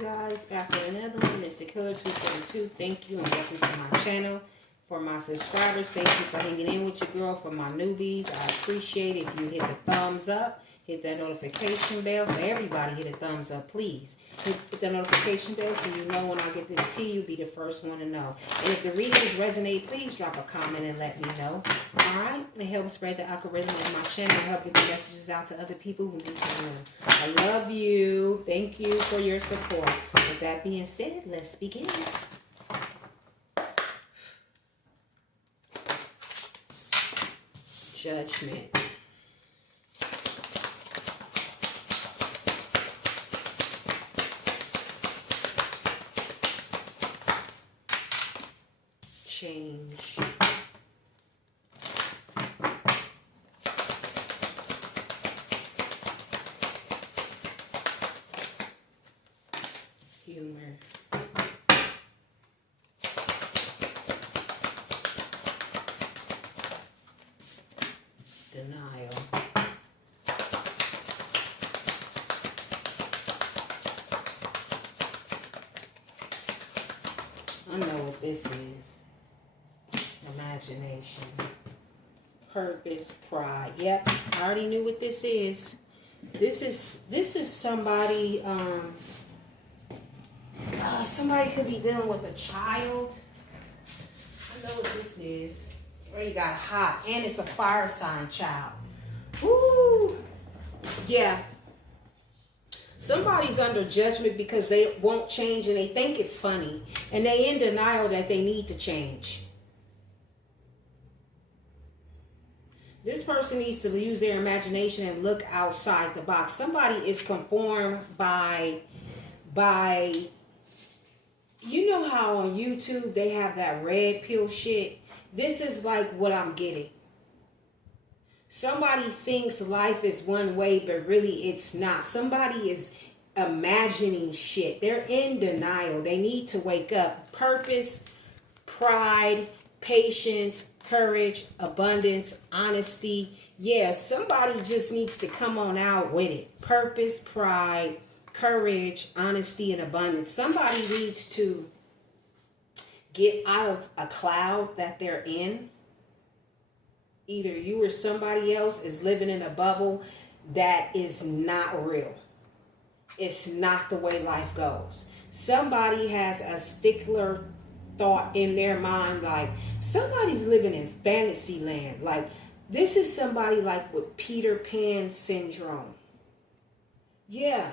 guys back with another one. Mr. Killer 242. Thank you and welcome to my channel. For my subscribers, thank you for hanging in with your girl. For my newbies, I appreciate it if you hit the thumbs up, hit that notification bell. For everybody, hit a thumbs up, please. Hit the notification bell so you know when I get this tea, you'll be the first one to know. And if the readings resonate, please drop a comment and let me know. Alright? It helps spread the algorithm of my channel, help get the messages out to other people who need to know. I love you. Thank you for your support. With that being said, let's begin. Judgment. Change. Humor. Denial. I know what this is. Imagination. Purpose. Pride. Yep, I already knew what this is. This is somebody. Somebody could be dealing with a child. I know what this is. Already got hot, and it's a fire sign child. Woo! Yeah. Somebody's under judgment because they won't change and they think it's funny. And they in denial that they need to change. This person needs to use their imagination and look outside the box. Somebody is conformed by you know how on YouTube they have that red pill shit? This is like what I'm getting. Somebody thinks life is one way, but really it's not. Somebody is imagining shit. They're in denial. They need to wake up. Purpose, pride, patience, courage, abundance, honesty. Yeah, somebody just needs to come on out with it. Purpose, pride, courage, honesty, and abundance. Somebody needs to get out of a cloud that they're in. Either you or somebody else is living in a bubble that is not real. It's not the way life goes. Somebody has a stickler thought in their mind, like somebody's living in fantasy land. Like this is somebody like with Peter Pan syndrome. Yeah.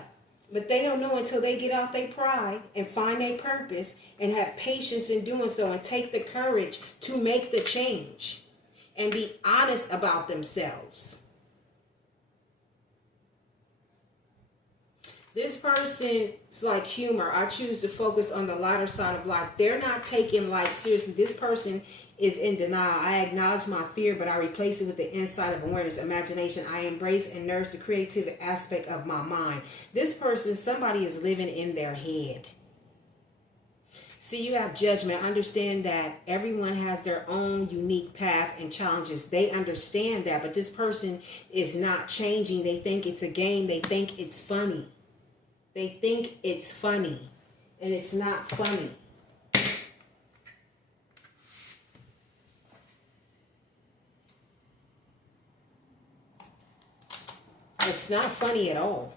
But they don't know until they get out their pride and find their purpose and have patience in doing so and take the courage to make the change and be honest about themselves. This person's like humor. I choose to focus on the lighter side of life. They're not taking life seriously. This person is in denial. I acknowledge my fear, but I replace it with the insight of awareness, imagination. I embrace and nurse the creative aspect of my mind. This person, somebody is living in their head. See, you have judgment. Understand that everyone has their own unique path and challenges. They understand that, but this person is not changing. They think it's a game. They think it's funny. They think it's funny, and it's not funny. It's not funny at all.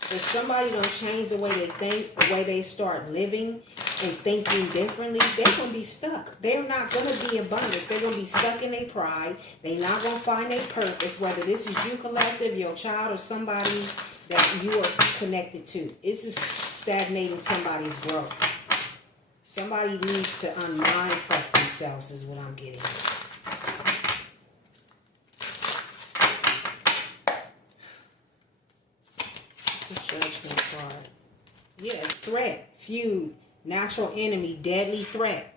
If somebody don't change the way they think, the way they start living and thinking differently, they're going to be stuck. They're not going to be abundant. They're going to be stuck in their pride. They're not going to find their purpose, whether this is you collective, your child, or somebody that you are connected to. It's just stagnating somebody's growth. Somebody needs to unmindfuck themselves is what I'm getting. Judgment card. Yeah, threat, feud, natural enemy, deadly threat.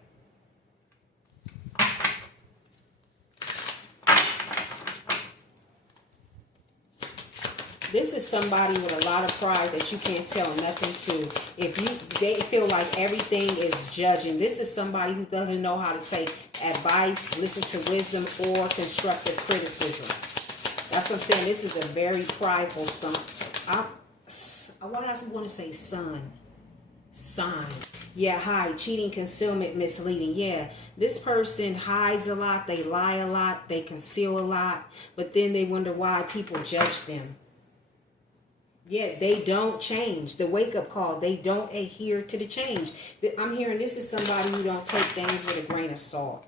This is somebody with a lot of pride that you can't tell nothing to. They feel like everything is judging. This is somebody who doesn't know how to take advice, listen to wisdom, or constructive criticism. That's what I'm saying. This is a very prideful Why do I want to say sun? Sign. Yeah, hide, cheating, concealment, misleading. Yeah, this person hides a lot, they lie a lot, they conceal a lot, but then they wonder why people judge them. Yeah, they don't change. The wake-up call, they don't adhere to the change. I'm hearing this is somebody who don't take things with a grain of salt.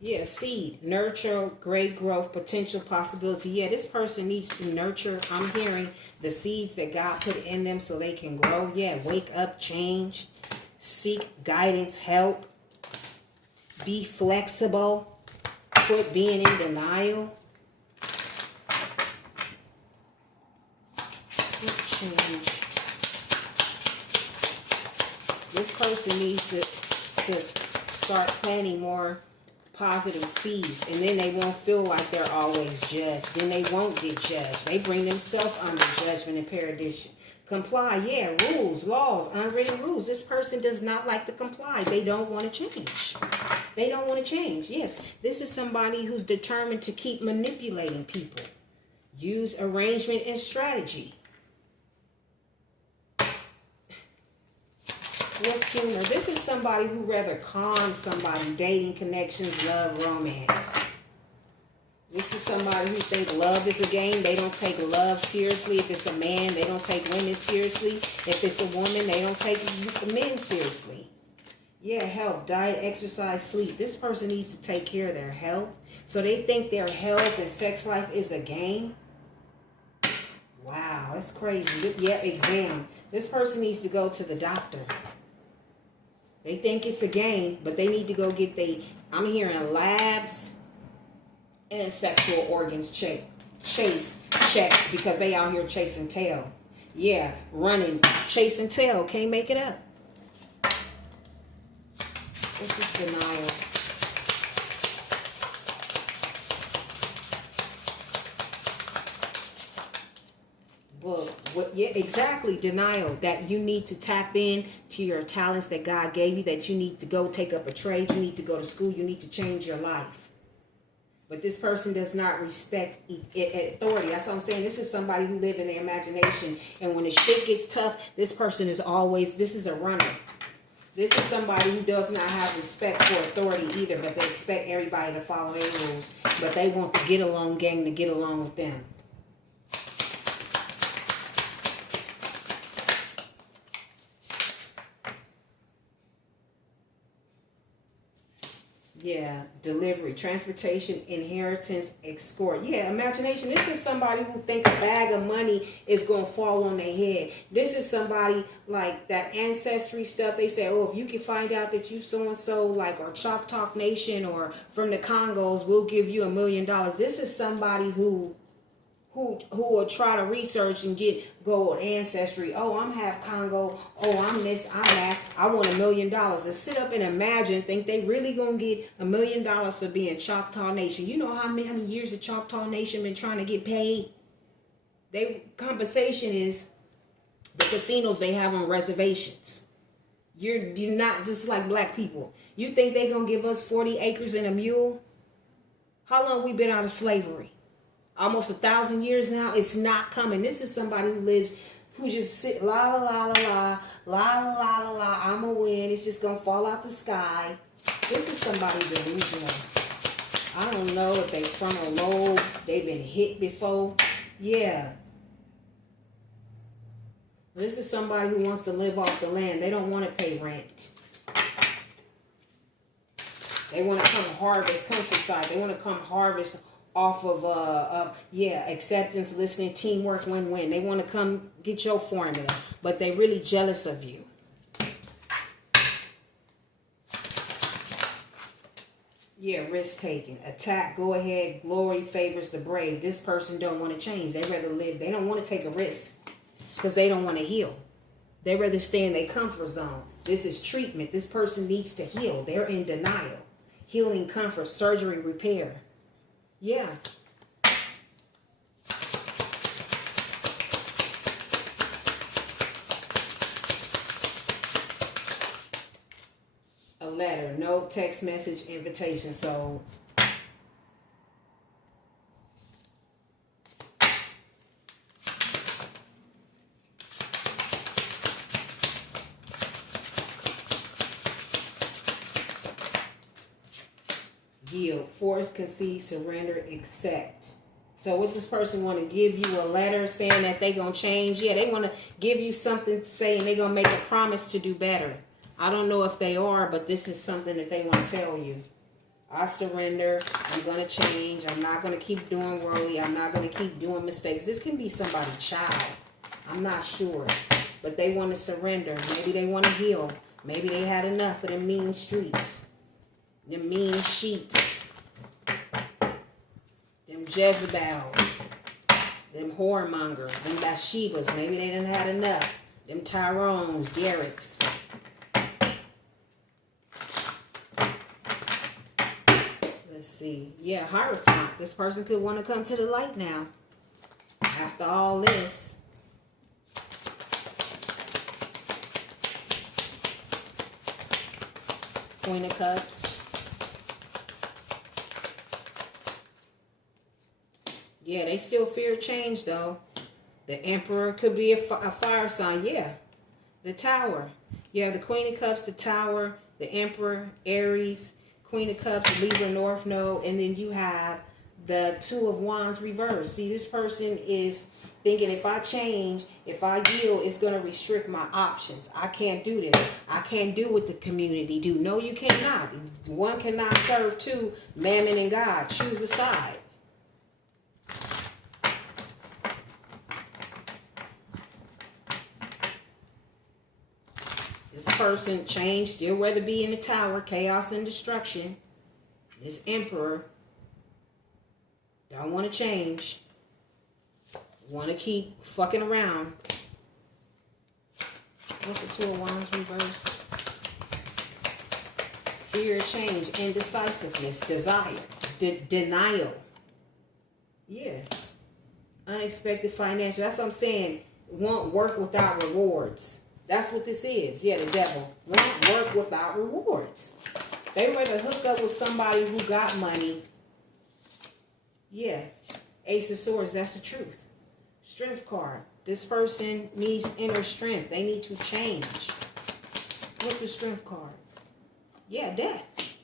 Yeah, seed, nurture, great growth, potential, possibility. Yeah, this person needs to nurture. I'm hearing the seeds that God put in them so they can grow. Yeah, wake up, change, seek guidance, help, be flexible, quit being in denial. Let's change. This person needs to start planting more positive seeds, and then they won't feel like they're always judged. Then they won't get judged. They bring themselves under judgment and perdition. Comply, yeah, rules, laws, unwritten rules. This person does not like to comply. They don't want to change. They don't want to change. Yes, this is somebody who's determined to keep manipulating people. Use arrangement and strategy. What's humor? This is somebody who rather con somebody, dating, connections, love, romance. This is somebody who think love is a game. They don't take love seriously. If it's a man, they don't take women seriously. If it's a woman, they don't take men seriously. Yeah, health, diet, exercise, sleep. This person needs to take care of their health. So they think their health and sex life is a game. Wow, that's crazy. Yeah, exam. This person needs to go to the doctor. They think it's a game, but they need to go get I'm hearing labs and sexual organs checked because they out here chasing tail. Yeah, running, chasing tail. Can't make it up. This is denial. Yeah, exactly. Denial. That you need to tap in to your talents that God gave you, that you need to go take up a trade, you need to go to school, you need to change your life. But this person does not respect authority. That's what I'm saying. This is somebody who lives in their imagination. And when the shit gets tough, this person is always, this is a runner. This is somebody who does not have respect for authority either, but they expect everybody to follow their rules. But they want the get-along gang to get along with them. Yeah, delivery, transportation, inheritance, escort. Yeah, imagination. This is somebody who think a bag of money is going to fall on their head. This is somebody like that ancestry stuff. They say, oh, if you can find out that you so-and-so like or Choctaw Nation or from the Congos, we'll give you $1 million. This is somebody who will try to research and go with ancestry. Oh, I'm half Congo. Oh, I'm this, I'm that. I want $1 million. To sit up and imagine, think they really gonna get $1 million for being Choctaw Nation. You know how many years the Choctaw Nation been trying to get paid? They compensation is the casinos they have on reservations. You're not just like black people. You think they gonna give us 40 acres and a mule? How long we been out of slavery? Almost 1,000 years now. It's not coming. This is somebody who just sit la la la la la la la la la. I'ma win. It's just gonna fall out the sky. This is somebody delusional. I don't know if they frontal lobe. They've been hit before. Yeah. This is somebody who wants to live off the land. They don't want to pay rent. They want to come harvest countryside. They want to come harvest off of acceptance, listening, teamwork, win-win. They want to come get your formula, but they really jealous of you. Yeah, risk taking, attack, go ahead, glory favors the brave. This person don't want to change. They rather live. They don't want to take a risk because they don't want to heal. They rather stay in their comfort zone. This is treatment. This person needs to heal. They're in denial. Healing, comfort, surgery, repair. Yeah. A letter, no text message invitation. So yield, force, concede, surrender, accept. So what this person want to give you a letter saying that they going to change? Yeah, they want to give you something saying they going to make a promise to do better. I don't know if they are, but this is something that they want to tell you. I surrender. I'm going to change. I'm not going to keep doing worldly. I'm not going to keep doing mistakes. This can be somebody's child. I'm not sure. But they want to surrender. Maybe they want to heal. Maybe they had enough of them mean streets. Them mean sheets. Them Jezebels. Them whoremongers. Them Bathshebas. Maybe they done had enough. Them Tyrones. Derricks. Let's see. Yeah, Hierophant. This person could want to come to the light now. After all this. Queen of Cups. Yeah, they still fear change, though. The Emperor could be a fire sign. Yeah. The Tower. Yeah, the Queen of Cups, the Tower, the Emperor, Aries, Queen of Cups, Libra, North Node, and then you have the Two of Wands reversed. See, this person is thinking if I change, if I yield, it's going to restrict my options. I can't do this. I can't do what the community do. No, you cannot. One cannot serve two, Mammon and God. Choose a side. This person change, still rather be in the Tower, chaos and destruction. This Emperor don't want to change. Want to keep fucking around. What's the Two of Wands reverse? Fear of change, indecisiveness, desire, denial. Yeah. Unexpected financial. That's what I'm saying. Want work without rewards. That's what this is. Yeah, the devil. Want work without rewards. They rather hook up with somebody who got money. Yeah. Ace of Swords, that's the truth. Strength card. This person needs inner strength. They need to change. What's the Strength card? Yeah, death.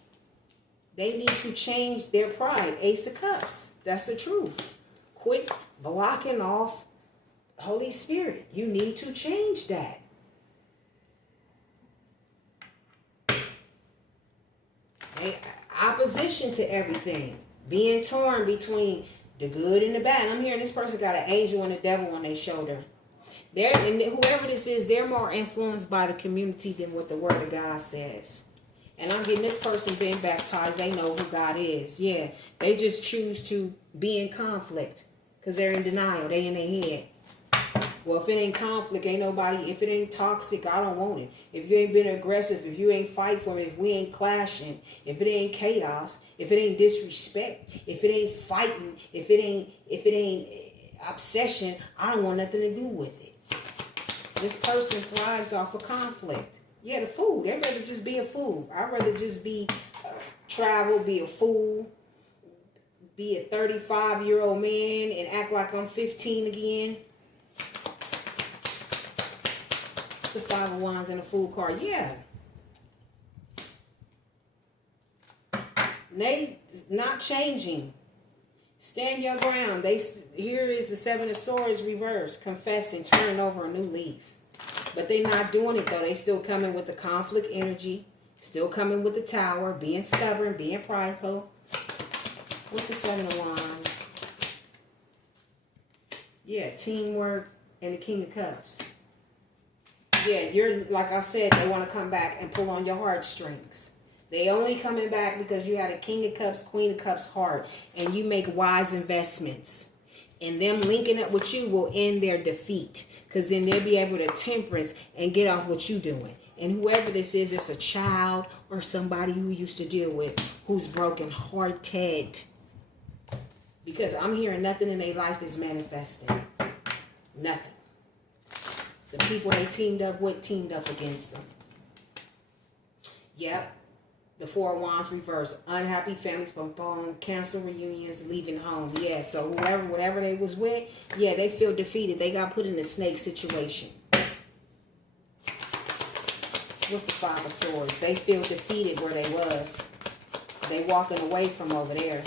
They need to change their pride. Ace of Cups. That's the truth. Quit blocking off Holy Spirit. You need to change that. Opposition to everything. Being torn between the good and the bad. I'm hearing this person got an angel and a devil on their shoulder. And whoever this is, they're more influenced by the community than what the Word of God says. And I'm getting this person being baptized. They know who God is. Yeah, they just choose to be in conflict because they're in denial. They in their head. Well, if it ain't conflict, ain't nobody. If it ain't toxic, I don't want it. If you ain't been aggressive, if you ain't fight for me, if we ain't clashing, if it ain't chaos, if it ain't disrespect, if it ain't fighting, if it ain't obsession, I don't want nothing to do with it. This person thrives off of conflict. Yeah, the fool. They'd rather just be a fool. I'd rather just be travel, be a fool, be a 35-year-old man and act like I'm 15 again. The Five of Wands and the Fool card. Yeah. They not changing. Stand your ground. Here is the Seven of Swords reversed. Confessing, turning over a new leaf. But they not doing it though. They still coming with the conflict energy. Still coming with the Tower. Being stubborn. Being prideful. With the Seven of Wands. Yeah. Teamwork and the King of Cups. Yeah, you're, like I said, they want to come back and pull on your heartstrings. They only coming back because you had a King of Cups, Queen of Cups heart, and you make wise investments. And them linking up with you will end their defeat because then they'll be able to temperance and get off what you doing. And whoever this is, it's a child or somebody who used to deal with who's broken hearted. Because I'm hearing nothing in their life is manifesting. Nothing. The people they teamed up with teamed up against them. Yep. The Four of Wands reverse. Unhappy families postpone, cancel reunions, leaving home. Yeah, so whatever they was with, yeah, they feel defeated. They got put in a snake situation. What's the Five of Swords? They feel defeated where they was. They walking away from over there.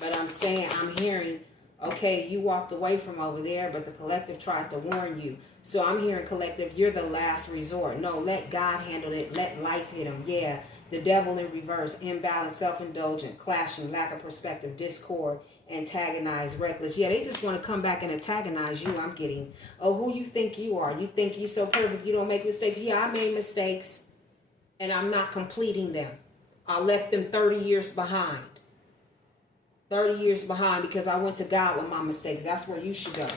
But I'm saying, I'm hearing, okay, you walked away from over there, but the collective tried to warn you. So I'm hearing, collective, you're the last resort. No, let God handle it. Let life hit him. Yeah, the devil in reverse, imbalance, self-indulgent, clashing, lack of perspective, discord, antagonized, reckless. Yeah, they just want to come back and antagonize you. I'm getting, oh, who you think you are? You think you so perfect, you don't make mistakes? Yeah, I made mistakes, and I'm not completing them. I left them 30 years behind. 30 years behind because I went to God with my mistakes. That's where you should go.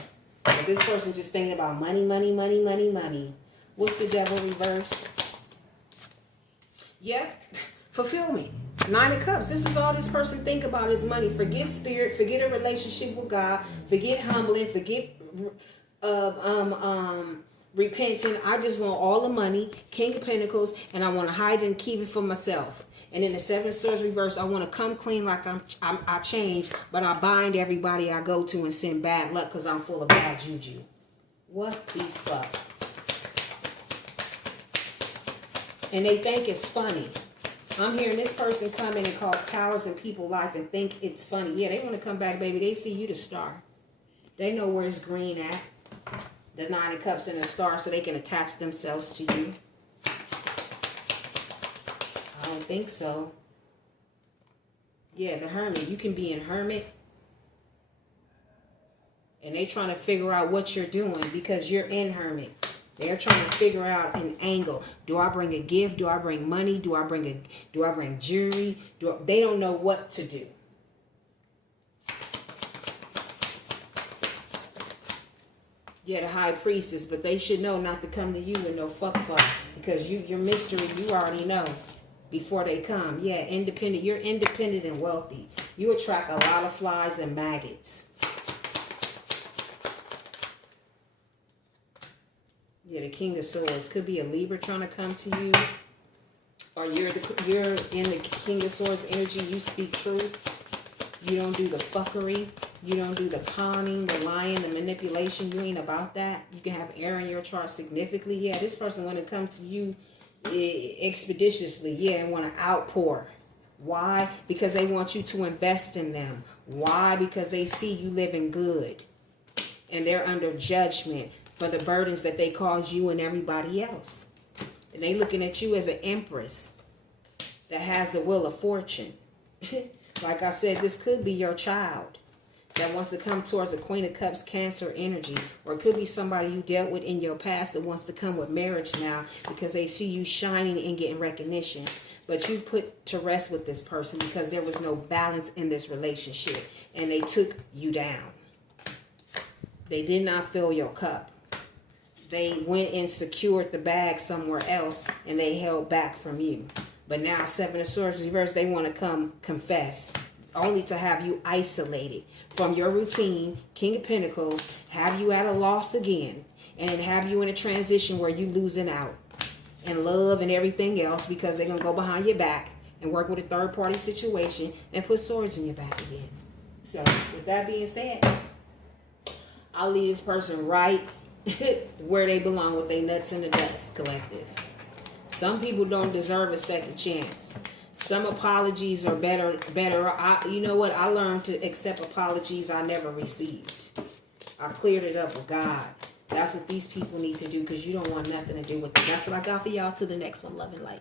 But this person just thinking about money, money, money, money, money. What's the devil reverse? Yeah, fulfillment. Nine of Cups. This is all this person think about is money. Forget spirit. Forget a relationship with God. Forget humbling. Forget repenting. I just want all the money. King of Pentacles. And I want to hide and keep it for myself. And in the Seven of Swords reverse, I want to come clean like I changed, but I bind everybody I go to and send bad luck because I'm full of bad juju. What the fuck? And they think it's funny. I'm hearing this person come in and cause towers in people's life and think it's funny. Yeah, they want to come back, baby. They see you the star. They know where it's green at. The Nine of Cups and the star, so they can attach themselves to you. I don't think so. Yeah, the Hermit. You can be in Hermit. And they trying to figure out what you're doing because you're in Hermit. They're trying to figure out an angle. Do I bring a gift? Do I bring money? Do I bring jewelry? They don't know what to do. Yeah, the High Priestess, but they should know not to come to you with no fuck because your mystery, you already know before they come. Yeah, independent. You're independent and wealthy. You attract a lot of flies and maggots. Yeah, the King of Swords. Could be a Libra trying to come to you. Or you're in the King of Swords energy. You speak truth. You don't do the fuckery. You don't do the conning, the lying, the manipulation. You ain't about that. You can have air in your chart significantly. Yeah, this person want to come to you expeditiously. Yeah, and want to outpour. Why? Because they want you to invest in them. Why? Because they see you living good. And they're under judgment for the burdens that they cause you and everybody else. And they looking at you as an empress that has the wheel of fortune. Like I said, this could be your child that wants to come towards a Queen of Cups Cancer energy. Or it could be somebody you dealt with in your past that wants to come with marriage now because they see you shining and getting recognition. But you put to rest with this person because there was no balance in this relationship. And they took you down. They did not fill your cup. They went and secured the bag somewhere else and they held back from you. But now, Seven of Swords reverse, they want to come confess, only to have you isolated from your routine, King of Pentacles, have you at a loss again, and then have you in a transition where you losing out in love and everything else because they're going to go behind your back and work with a third-party situation and put swords in your back again. So, with that being said, I'll leave this person right where they belong with their nuts in the dust, collective. Some people don't deserve a second chance. Some apologies are better. You know what? I learned to accept apologies I never received. I cleared it up with God. That's what these people need to do because you don't want nothing to do with it. That's what I got for y'all. Till the next one. Love and light.